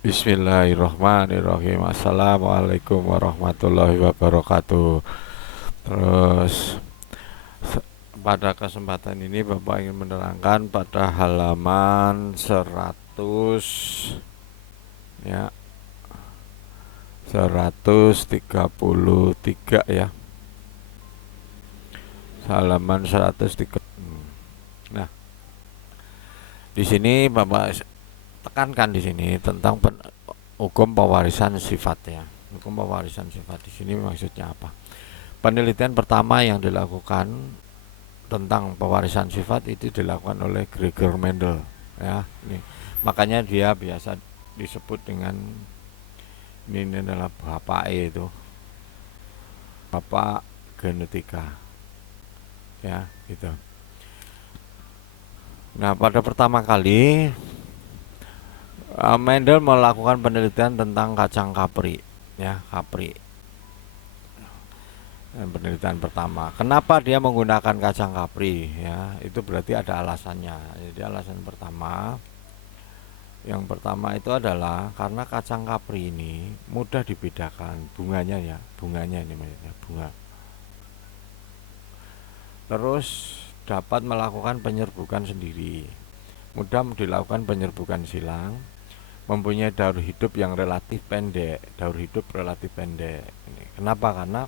Bismillahirrahmanirrahim. Assalamualaikum warahmatullahi wabarakatuh. Terus pada kesempatan ini Bapak ingin menerangkan pada halaman 100, ya, 133 ya. Halaman 103. Nah, di sini Bapak tekankan di sini tentang hukum pewarisan sifat ya. Hukum pewarisan sifat di sini maksudnya apa? Penelitian pertama yang dilakukan tentang pewarisan sifat itu dilakukan oleh Gregor Mendel ya. Makanya dia biasa disebut dengan ini adalah bapak itu, bapak genetika ya gitu. Nah, pada pertama kali Mendel melakukan penelitian tentang kacang kapri ya, kapri. Penelitian pertama, kenapa dia menggunakan kacang kapri ya, itu berarti ada alasannya. Jadi alasan pertama, yang pertama itu adalah karena kacang kapri ini mudah dibedakan bunganya ya, bunganya ini maksudnya bunga. Terus dapat melakukan penyerbukan sendiri, mudah dilakukan penyerbukan silang, mempunyai daur hidup yang relatif pendek, daur hidup relatif pendek. Kenapa? Karena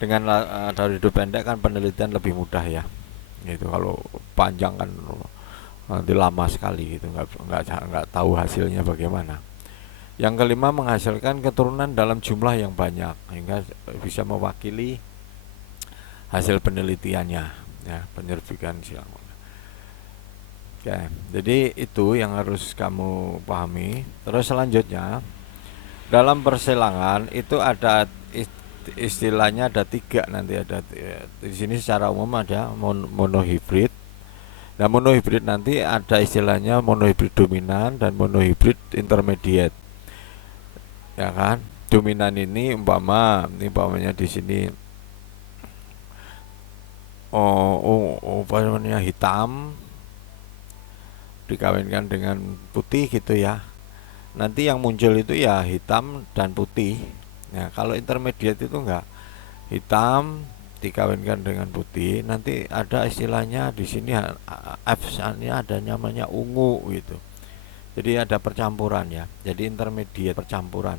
dengan daur hidup pendek kan penelitian lebih mudah ya. Itu kalau panjang kan nanti lama sekali gitu, nggak tahu hasilnya bagaimana. Yang kelima, menghasilkan keturunan dalam jumlah yang banyak hingga bisa mewakili hasil penelitiannya ya, penyerbukan silang. Oke, jadi itu yang harus kamu pahami. Terus selanjutnya, dalam persilangan itu ada istilahnya ada tiga, nanti ada di sini secara umum ada monohibrid. Nah, monohibrid nanti ada istilahnya monohibrid dominan dan monohibrid intermediate. Ya kan? Dominan ini umpamanya di sini apa namanya, hitam dikawinkan dengan putih gitu ya. Nanti yang muncul itu ya hitam dan putih. Nah, kalau intermediate itu enggak, hitam dikawinkan dengan putih, nanti ada istilahnya di sini F-nya ada namanya ungu gitu. Jadi ada percampuran ya. Jadi intermediate, percampuran,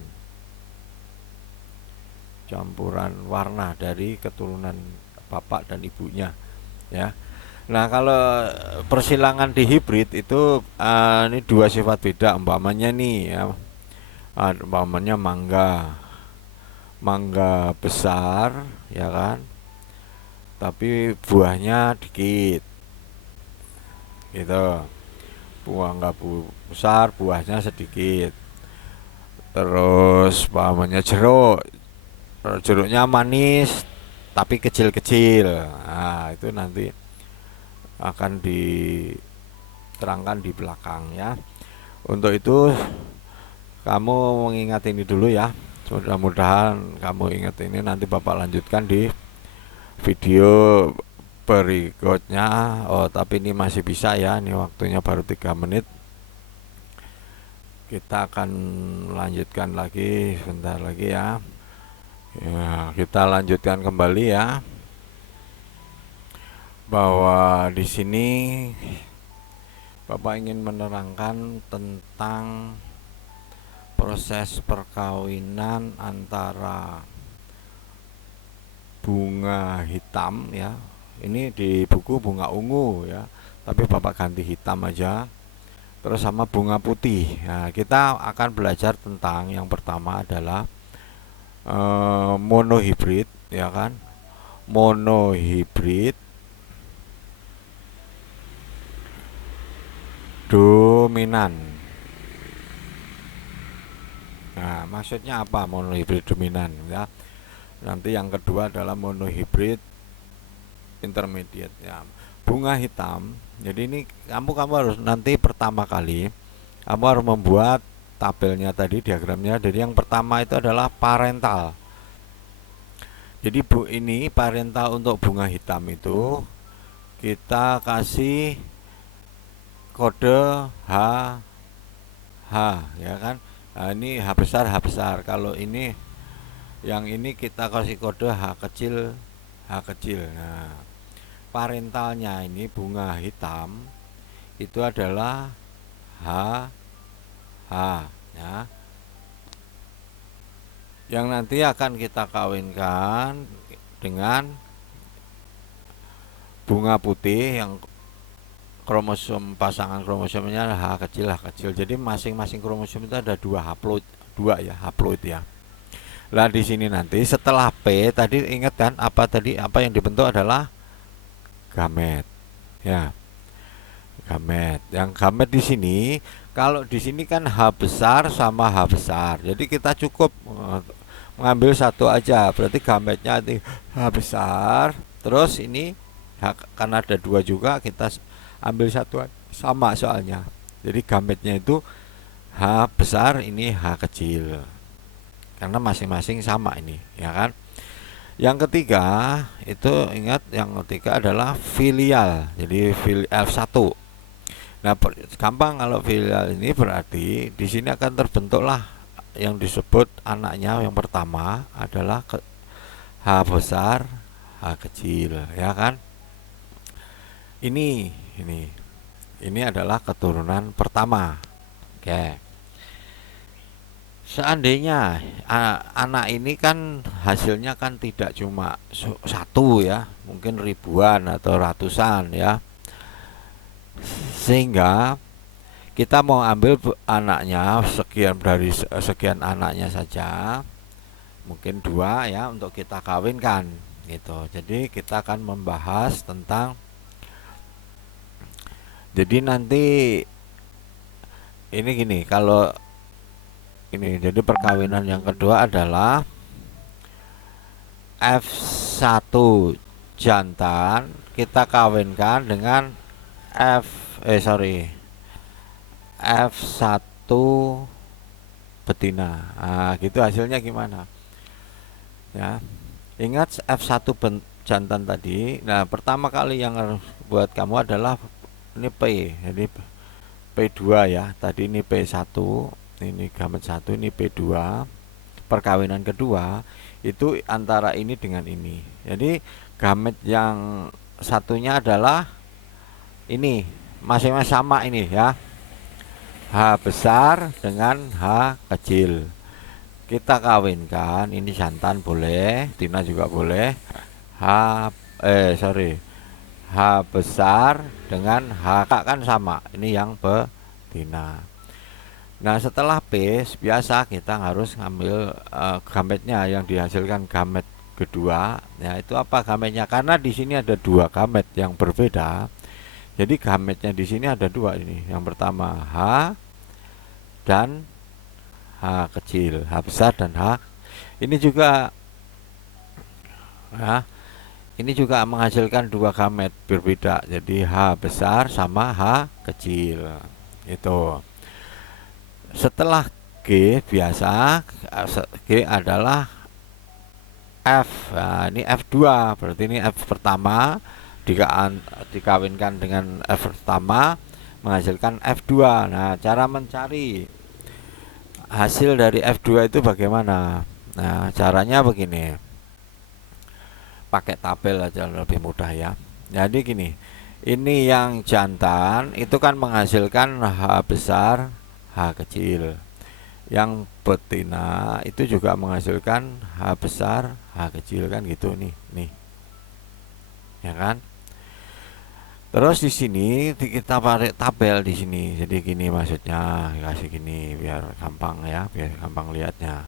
campuran warna dari keturunan bapak dan ibunya ya. Nah, kalau persilangan di hibrid itu ini dua sifat beda, umpamanya nih ya, umpamanya mangga besar ya kan, tapi buahnya dikit gitu. Buah nggak besar, buahnya sedikit. Terus umpamanya jeruknya manis tapi kecil-kecil. Nah, itu nanti akan diterangkan di belakang ya. Untuk itu kamu mengingat ini dulu ya. Mudah-mudahan kamu ingat ini, nanti Bapak lanjutkan di video berikutnya. Oh, tapi ini masih bisa ya, ini waktunya baru 3 menit. Kita akan lanjutkan lagi sebentar lagi ya. Ya, kita lanjutkan kembali ya. Bahwa di sini Bapak ingin menerangkan tentang proses perkawinan antara bunga hitam ya. Ini di buku bunga ungu ya, tapi Bapak ganti hitam aja. Terus sama bunga putih. Nah, kita akan belajar tentang yang pertama adalah monohibrid ya kan. Monohibrid dominan. Nah, maksudnya apa monohibrid dominan ya? Nanti yang kedua adalah monohibrid intermediate ya. Bunga hitam. Jadi ini kamu harus nanti pertama kali kamu harus membuat tabelnya tadi, diagramnya. Jadi yang pertama itu adalah parental. Jadi ini parental untuk bunga hitam itu kita kasih kode H ya kan. Nah, ini H besar H besar. Kalau ini yang ini kita kasih kode H kecil H kecil. Nah, parentalnya ini bunga hitam itu adalah H H ya. Yang nanti akan kita kawinkan dengan bunga putih yang kromosom pasangan kromosomnya H kecil. Jadi masing-masing kromosom itu ada dua haploid, dua ya haploid ya. Lah di sini nanti setelah P tadi ingat kan apa tadi, apa yang dibentuk adalah gamet ya. Gamet. Yang gamet di sini, kalau di sini kan H besar sama H besar. Jadi kita cukup mengambil satu aja. Berarti gametnya ini H besar. Terus ini karena ada dua juga, kita ambil satu sama soalnya. Jadi gametnya itu H besar, ini H kecil. Karena masing-masing sama ini, ya kan? Yang ketiga itu ingat, yang ketiga adalah filial. Jadi F1. Nah, gampang kalau filial ini berarti di sini akan terbentuklah yang disebut anaknya yang pertama adalah H besar, H kecil, ya kan? Ini adalah keturunan pertama. Oke. Seandainya anak ini kan hasilnya kan tidak cuma satu ya, mungkin ribuan atau ratusan ya. Sehingga kita mau ambil anaknya sekian, dari sekian anaknya saja, mungkin dua ya, untuk kita kawinkan gitu. Jadi kita akan membahas tentang, jadi nanti ini gini, kalau ini jadi perkawinan yang kedua adalah F1 jantan kita kawinkan dengan F1 betina. Nah, gitu hasilnya gimana? Ya. Ingat F1 jantan tadi. Nah, pertama kali yang harus buat kamu adalah ini P. Jadi P2 ya. Tadi ini P1, ini gamet 1, ini P2. Perkawinan kedua itu antara ini dengan ini. Jadi gamet yang satunya adalah ini, masing-masing sama ini ya. H besar dengan H kecil. Kita kawinkan, ini jantan boleh, tina juga boleh. H besar dengan H kan sama, ini yang betina. Nah, setelah P biasa kita harus ngambil gametnya yang dihasilkan gamet kedua. Ya, itu apa gametnya? Karena di sini ada dua gamet yang berbeda. Jadi gametnya di sini ada dua ini. Yang pertama H dan H kecil, H besar dan H. Ini juga ya, ini juga menghasilkan dua gamet berbeda. Jadi H besar sama H kecil. Itu. Setelah G biasa, G adalah F. Nah, ini F2, berarti ini F pertama dikawinkan dengan F pertama menghasilkan F2. Nah, cara mencari hasil dari F2 itu bagaimana? Nah, caranya begini. Pakai tabel aja lebih mudah ya. Jadi gini. Ini yang jantan itu kan menghasilkan H besar, H kecil. Yang betina itu juga menghasilkan H besar, H kecil, kan gitu nih. Ya kan? Terus di sini kita pakai tabel di sini. Jadi gini maksudnya, kasih gini biar gampang ya, biar gampang lihatnya.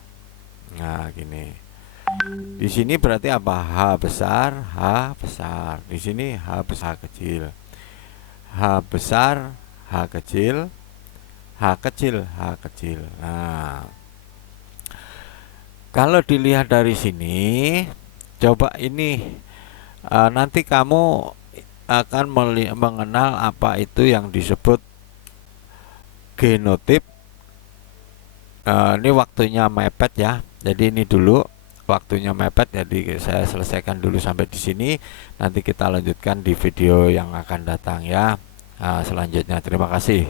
Nah, gini. Di sini berarti apa? H besar, H besar. Di sini H besar, H kecil. H besar, H kecil, H kecil, H kecil. Nah, kalau dilihat dari sini, coba ini nanti kamu akan mengenal apa itu yang disebut genotip. Ini waktunya mepet ya. Jadi ini dulu waktunya mepet, jadi saya selesaikan dulu sampai di sini. Nanti kita lanjutkan di video yang akan datang ya. Selanjutnya terima kasih.